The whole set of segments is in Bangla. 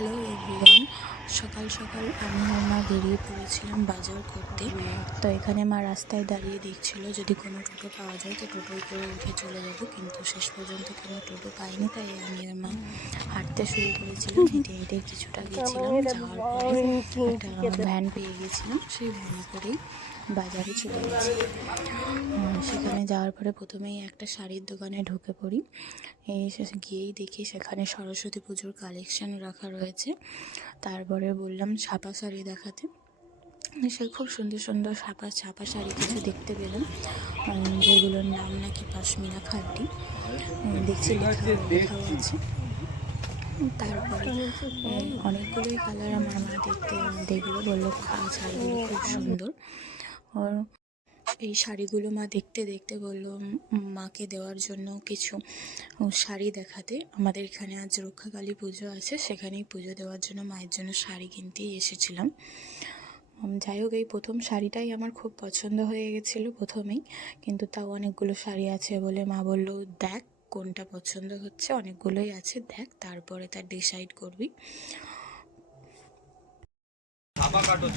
হ্যালো এভরিওয়ান, সকাল সকাল আমি আর মা বেরিয়ে পড়েছিলাম বাজার করতে। তো এখানে মা রাস্তায় দাঁড়িয়ে দেখছিল যদি কোনো টোটো পাওয়া যায় তো টোটোয় করে উঠে চলে যাব, কিন্তু শেষ পর্যন্ত কোনো টোটো পাইনি। তাই আমি আর মা হাঁটতে শুরু করেছিলাম। হেঁটে হেঁটে কিছুটা গেছিলাম, যাওয়ার পরে একটা ভ্যান পেয়ে গেছিলাম, সেই ভ্যানে করেই বাজারে চলে গেছি। সেখানে যাওয়ার পরে প্রথমেই একটা শাড়ির দোকানে ঢুকে পড়ি। গিয়েই দেখি সেখানে সরস্বতী পুজোর কালেকশান রাখা রয়েছে। তারপরে বললাম ছাপা শাড়ি দেখাতে। সে খুব সুন্দর সুন্দর ছাপা শাড়ি কিছু দেখতে পেলাম, যেগুলোর নাম নাকি পশমিনা খাড্ডি, দেখছি লেখাও আছে। তারপরে অনেকগুলোই কালার আমার মা দেখলো, বললো শাড়িগুলো খুব সুন্দর। ওর এই শাড়িগুলো মা দেখতে দেখতে বললো মাকে দেওয়ার জন্য কিছু শাড়ি দেখাতে। আমাদের এখানে আজ রক্ষাকালী পুজো আছে, সেখানেই পুজো দেওয়ার জন্য মায়ের জন্য শাড়ি কিনতেই এসেছিলাম। যাই হোক, এই প্রথম শাড়িটাই আমার খুব পছন্দ হয়ে গেছিলো প্রথমেই, কিন্তু তাও অনেকগুলো শাড়ি আছে বলে মা বললো দেখ কোনটা পছন্দ হচ্ছে, অনেকগুলোই আছে দেখ, তারপরে তার ডিসাইড করবি।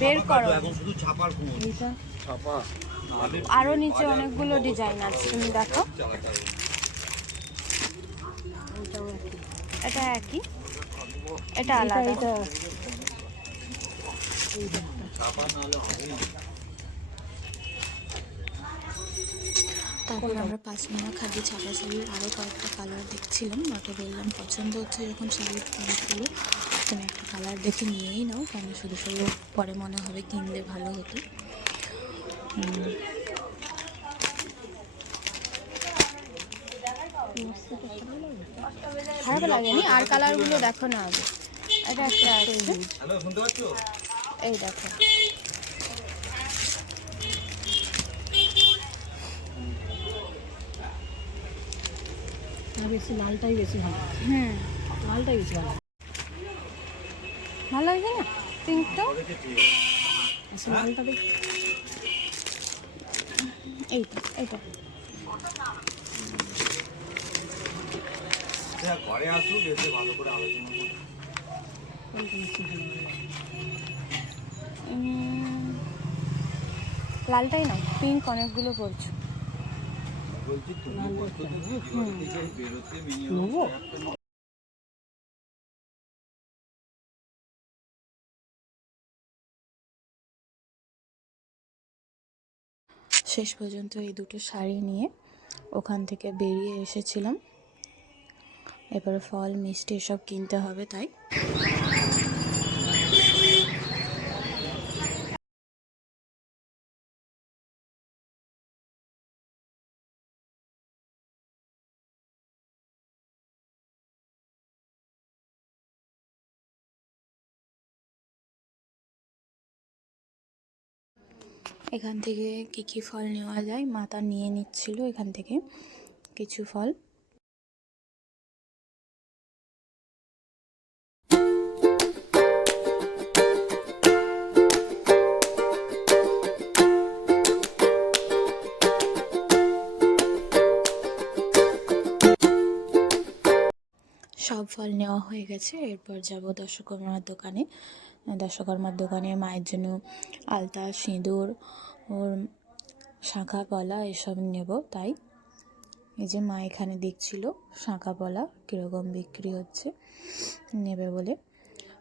বের করো, আরো নিচে অনেকগুলো ডিজাইন আছে, তুমি দেখো। এটা একই, এটা আলাদা। তারপর আমরা পশমিনা খাড্ডি ছাপা শাড়ির আরও কয়েকটা কালার দেখছিলাম। মাকে বললাম পছন্দ হচ্ছে যখন শাড়ির কালারগুলো, তুমি একটা কালার দেখে নিয়েই নাও, কেন শুধু শুধু পরে মনে হবে কিনলে ভালো হতো। খারাপ লাগেনি। আর কালারগুলো দেখো না আগে। এটা একটা আছে, এই দেখো। বেশি লালটাই বেশি ভালো। লালটাই বেশি ভালো। ভালো হয়েছে না পিঙ্কটা? লালটা দেখ, এইটা এইটা ঘরে আসুক, এসে ভালো করে আলোচনা করুন। লালটাই না, পিঙ্ক অনেকগুলো পড়ছো। বলছি তুমি বলছো তো দিদিবাড়ি থেকে বেরোতে মিনিমাম শেষ পর্যন্ত এই দুটো শাড়ি নিয়ে ওখান থেকে বেরিয়ে এসেছিলাম। এবারে ফল মিষ্টি এসব কিনতে হবে, তাই এখান থেকে কী ফল নেওয়া যায় মা তা নিয়ে নিচ্ছিল এখান থেকে কিছু ফল। সব ফল নেওয়া হয়ে গেছে, এরপর যাব দশকর্মার দোকানে মায়ের জন্য আলতা, সিঁদুর, ওর শাঁখা পলা এসব নেব। তাই এই যে মা এখানে দেখছিল শাঁখা পলা কীরকম বিক্রি হচ্ছে, নেবে বলে।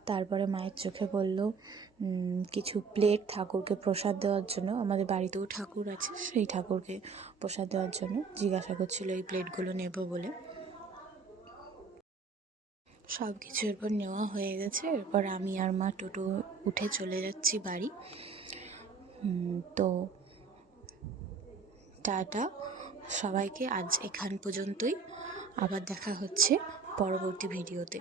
তারপরে মায়ের চোখে পড়লো কিছু প্লেট ঠাকুরকে প্রসাদ দেওয়ার জন্য। আমাদের বাড়িতেও ঠাকুর আছে, সেই ঠাকুরকে প্রসাদ দেওয়ার জন্য জিজ্ঞাসা করছিল এই প্লেটগুলো নেব বলে। সব কিছু এরপর নেওয়া হয়ে গেছে, এরপর আমি আর মা টোটো উঠে চলে যাচ্ছি বাড়ি। তো টাটা সবাইকে, আজ এখান পর্যন্তই। আবার দেখা হচ্ছে পরবর্তী ভিডিওতে।